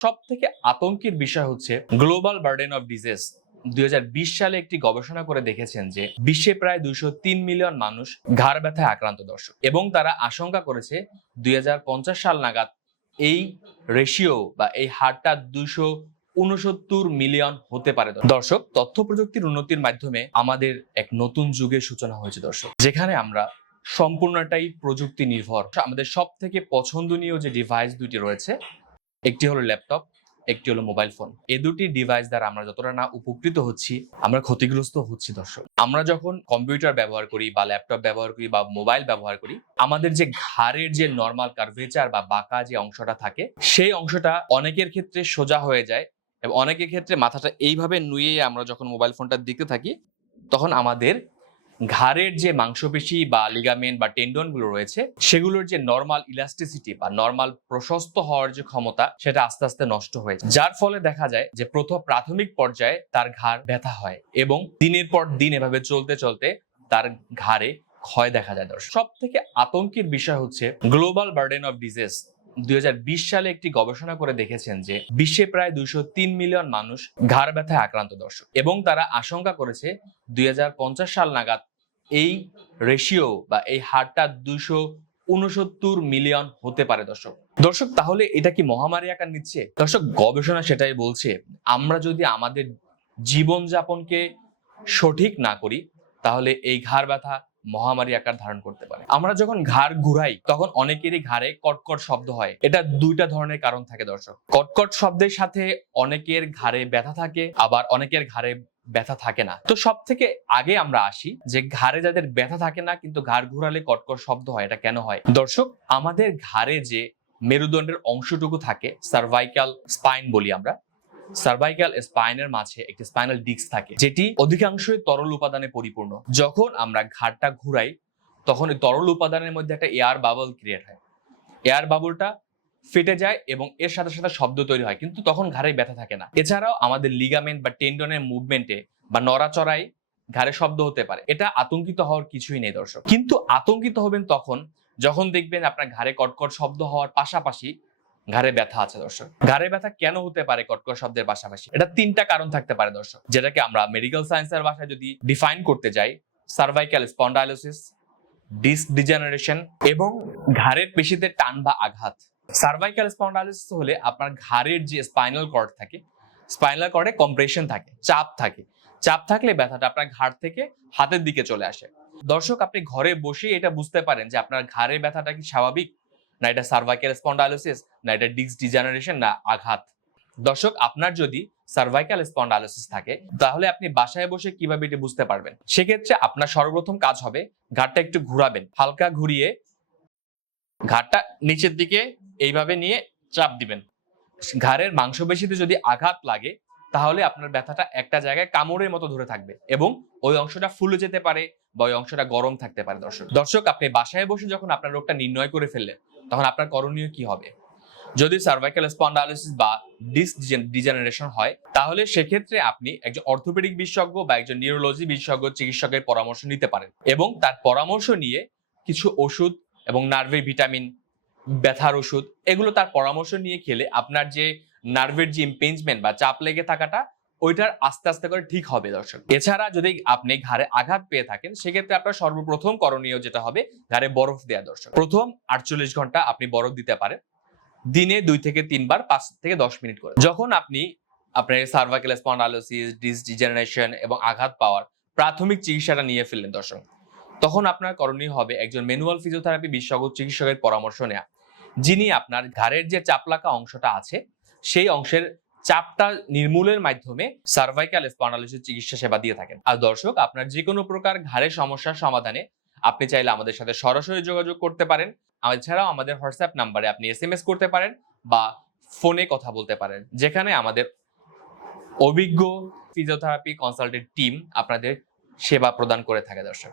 সব থেকে আতঙ্কের বিষয় হচ্ছে গ্লোবাল বার্ডেন অফ ডিজিজ। দুই হাজার বিশ সালে একটি গবেষণা করে দেখেছেন যে বিশ্বে প্রায় দুইশো তিন মিলিয়ন মানুষ ঘাড় ব্যথায় আক্রান্ত দর্শক এবং তারা আশঙ্কা করেছে দুই হাজার পঞ্চাশ সাল নাগাদ এই রেশিও বা এই হারটা দুইশো উনসত্তর মিলিয়ন হতে পারে দর্শক। তথ্য প্রযুক্তির উন্নতির মাধ্যমে আমাদের এক নতুন যুগের সূচনা হয়েছে দর্শক, যেখানে আমরা সম্পূর্ণটাই প্রযুক্তি নির্ভর আমাদের সব থেকে পছন্দনীয় যে ডিভাইস দুটি রয়েছে একটি হলো ল্যাপটপ, একটি হলো মোবাইল ফোন। এ দুটি ডিভাইস দ্বারা আমরা যতটা না উপকৃত হচ্ছি, আমরা ক্ষতিগ্রস্ত হচ্ছি, দর্শক। আমরা যখন কম্পিউটার ব্যবহার করি বা ল্যাপটপ ব্যবহার করি বা মোবাইল ব্যবহার করি, আমাদের যে ঘাড়ের যে নর্মাল কার্ভেচার বা বাঁকা যে অংশটা থাকে, সেই অংশটা অনেকের ক্ষেত্রে সোজা হয়ে যায় এবং অনেকের ক্ষেত্রে মাথাটা এইভাবে নুয়ে আমরা যখন মোবাইল ফোনটা দেখতে থাকি, তখন আমাদের ঘাড়ের যে মাংসপেশি বা লিগামেন্ট বা টেন্ডনগুলো রয়েছে, সেগুলোর যে নর্মাল ইলাস্টিসিটি বা নর্মাল প্রশস্ত হওয়ার যে ক্ষমতা, সেটা আস্তে আস্তে নষ্ট হয়ে যায়। যার ফলে দেখা যায় যে প্রথম প্রাথমিক পর্যায়ে তার ঘাড় ব্যথা হয় এবং দিনের পর দিন এভাবে চলতে চলতে তার ঘাড়ে ক্ষয় দেখা যায়। দর্শক সব থেকে আতঙ্কের বিষয় হচ্ছে গ্লোবাল বার্ডেন অফ ডিজিজ। দুই হাজার বিশ সালে একটি গবেষণা করে দেখেছেন যে বিশ্বে প্রায় দুইশো তিন মিলিয়ন মানুষ ঘাড় ব্যথায় আক্রান্ত দর্শক এবং তারা আশঙ্কা করেছে দুই হাজার পঞ্চাশ সাল নাগাদ এই রেশিও বা এই হারটা দুইশো উনসত্তর মিলিয়ন হতে পারে, দর্শক। দর্শক, তাহলে এটা কি মহামারী আকার নিচ্ছে? দর্শক, গবেষণা সেটাই বলছে, আমরা যদি আমাদের জীবনযাপনকে সঠিক না করি, তাহলে এই ঘাড় ব্যথা মহামারী আকার ধারণ করতে পারে। আমরা যখন ঘাড় ঘুরাই, তখন অনেকেরই ঘাড়ে কটকট শব্দ হয়। এটা দুইটা ধরনের কারণ থাকে, দর্শক। কটকট শব্দের সাথে অনেকের ঘাড়ে ব্যথা থাকে, আবার অনেকের ঘাড়ে ব্যথা থাকে না। তো সব থেকে আগে আমরা আসি যে ঘাড়ে যাদের ব্যথা থাকে না, কিন্তু ঘাড় ঘুরালে কটকট শব্দ হয়, এটা কেন হয়? দর্শক, আমাদের ঘাড়ে যে মেরুদণ্ডের অংশটুকু থাকে সার্ভাইকাল স্পাইন বলি আমরা সার্ভাইকাল স্পাইনের মাঝে একটি স্পাইনাল ডিস্ক থাকে, যেটি অধিকাংশই তরল উপাদানে পরিপূর্ণ। যখন আমরা ঘাড়টা ঘুরাই, তখন এই তরল উপাদানের মধ্যে একটা এয়ার বাবল ক্রিয়েট হয়। এয়ার বাবলটা ফেটে যায় এবং এর সাথে সাথে শব্দ তৈরি হয়, কিন্তু তখন ঘাড়ে ব্যথা থাকে না। এছাড়াও আমাদের লিগামেন্ট বা টেন্ডনের মুভমেন্টে বা নড়াচড়ায় ঘাড়ে শব্দ হতে পারে। এটা আতঙ্কিত হওয়ার কিছুই নেই দর্শক। কিন্তু আতঙ্কিত হবেন তখন যখন দেখবেন আপনার ঘাড়ে কটকট শব্দ হওয়ার পাশাপাশি ঘাড়ে ব্যথা আছে দর্শক। ঘাড়ে ব্যথা কেন হতে পারে কটকট শব্দের পাশাপাশি? এটা তিনটা কারণ থাকতে পারে দর্শক। যেটাকে আমরা মেডিকেল সায়েন্সের ভাষায় যদি ডিফাইন করতে যাই সার্ভাইকাল স্পন্ডাইলোসিস ডিস্ক ডিজেনারেশন এবং ঘাড়ের পেশিতে টান বা আঘাত। সার্ভাইকাল স্পন্ডাইলোসিস হলে আপনার ঘাড়ের যে স্পাইনাল কর্ড থাকে স্পাইনাল কর্ডে কম্প্রেশন থাকে, চাপ থাকে। চাপ থাকলে ব্যথাটা আপনার ঘাড় থেকে হাতের দিকে চলে আসে। দর্শক, আপনি ঘরে বসেই এটা বুঝতে পারেন যে আপনার ঘাড়ের ব্যথাটা কি স্বাভাবিক? না এটা সার্ভাইকাল স্পন্ডাইলোসিস না এটা ডিস্ক ডিজেনারেশন না আঘাত। দর্শক, আপনার যদি সার্ভাইকাল স্পন্ডাইলোসিস থাকে, তাহলে আপনি বাসায় বসে কীভাবে এটি বুঝতে পারবেন? সেক্ষেত্রে আপনার সর্বপ্রথম কাজ হবে ঘাটটা একটু ঘুরাবেন। হালকা ঘুরিয়ে ঘাটটা নিচের দিকে এইভাবে নিয়ে চাপ দিবেন। ঘাড়ের মাংসপেশিতে যদি আঘাত লাগে, তাহলে আপনার ব্যথাটা একটা জায়গায় কামড়ের মতো ধরে থাকবে এবং ওই অংশটা ফুলে যেতে পারে বা ওই অংশটা গরম থাকতে পারে দর্শক। দর্শক, আপনি বাসায় বসে যখন আপনার রোগটা নির্ণয় করে ফেললেন, তখন আপনার করণীয় কি হবে? যদি সার্ভাইকাল স্পন্ডালিসিস বা ডিস্ক ডিজেনারেশন হয়, তাহলে সেক্ষেত্রে আপনি একজন অর্থোপেডিক বিশেষজ্ঞ বা একজন নিউরোলজি বিশেষজ্ঞ চিকিৎসকের পরামর্শ নিতে পারেন এবং তার পরামর্শ নিয়ে কিছু ওষুধ এবং নার্ভের ভিটামিন ব্যথার ওষুধ, এগুলো তার পরামর্শ নিয়ে খেলে আপনার যে নার্ভের যে ইম্পেঞ্জমেন্ট বা চাপ লেগে থাকাটা, ওইটার আস্তে আস্তে করে ঠিক হবে দর্শক। এছাড়া যদি আপনি ঘাড়ে আঘাত পেয়ে থাকেন, সেক্ষেত্রে আপনার সর্বপ্রথম করণীয় যেটা হবে, ঘাড়ে বরফ দেওয়া দর্শক। প্রথম আটচল্লিশ ঘণ্টা আপনি বরফ দিতে পারেন, দিনে দুই থেকে তিনবার পাঁচ থেকে দশ মিনিট করে। যখন আপনি আপনার সার্ভাইকাল স্পন্ডালোসিস ডিস ডিজেনারেশন এবং আঘাত পাওয়ার প্রাথমিক চিকিৎসাটা নিয়ে ফেললেন দর্শক তখন আপনার করণীয় হবে একজন ম্যানুয়াল ফিজিওথেরাপি বিশেষজ্ঞ চিকিৎসকের পরামর্শ নেওয়া যিনি আপনার ঘাড়ের যে চাপলাকা অংশটা আছে, সেই অংশের চাপটা নির্মূলের মাধ্যমে সার্ভাইকাল স্পন্ডালোসিস চিকিৎসা সেবা দিয়ে থাকেন। আর দর্শক, আপনার যে কোনো প্রকার ঘাড়ের সমস্যার সমাধানে আপনি চাইলে আমাদের সাথে সরাসরি যোগাযোগ করতে পারেন। এছাড়াও আমাদের হোয়াটসঅ্যাপ নাম্বারে আপনি এস করতে পারেন বা ফোনে কথা বলতে পারেন। যেখানে আমাদের অভিজ্ঞ ফিজিওথেরাপি কনসালটেন্ট টিম আপনাদের সেবা প্রদান করে থাকে দর্শক।